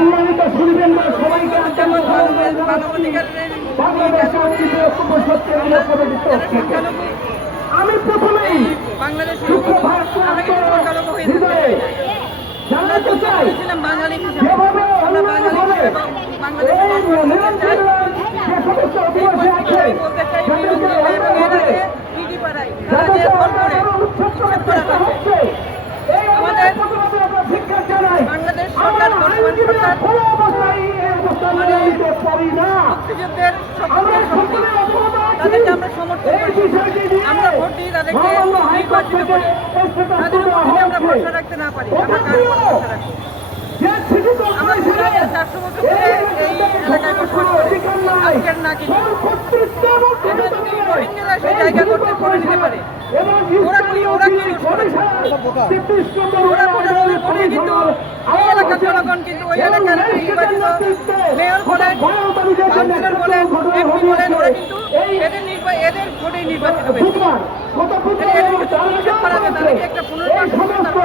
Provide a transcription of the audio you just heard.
সম্মানিত শুনবেন না সবাইকে আমি প্রথমেই। জানাতে চাই যেভাবে বাংলাদেশে এই বসবাস মুক্তিযুদ্ধের। তাদেরকে আমরা সমর্থন করি আমরা ভোট দিই তাদেরকে নির্বাচিত করি তাদের উপর যদি আমরা। ভরসা রাখতে না পারি, আমরা কার ভরসা সিটি আমরা কর্পোরেশনের চারশো বছর ধরে এই এলাকায় বসবাস করি। আজকের না কিন্তু রোহিঙ্গারা সেই জায়গা করতে করে নিতে পারে, ওরা কি- ওরা কি ওরা ওয়ার্ড প্রশাসনের ভোটে কমিশনার কিন্তু আওয়াজ এই এলাকার হচ্ছে জনগণ কিন্তু ওই এলাকার নির্বাচিত মেয়র বলেন কাউন্সিলর বলেন এমপি বলেন ওরা কিন্তু এদের এদের ভোটেই নির্বাচিত হয়েছে। একটা পুনর্বাসন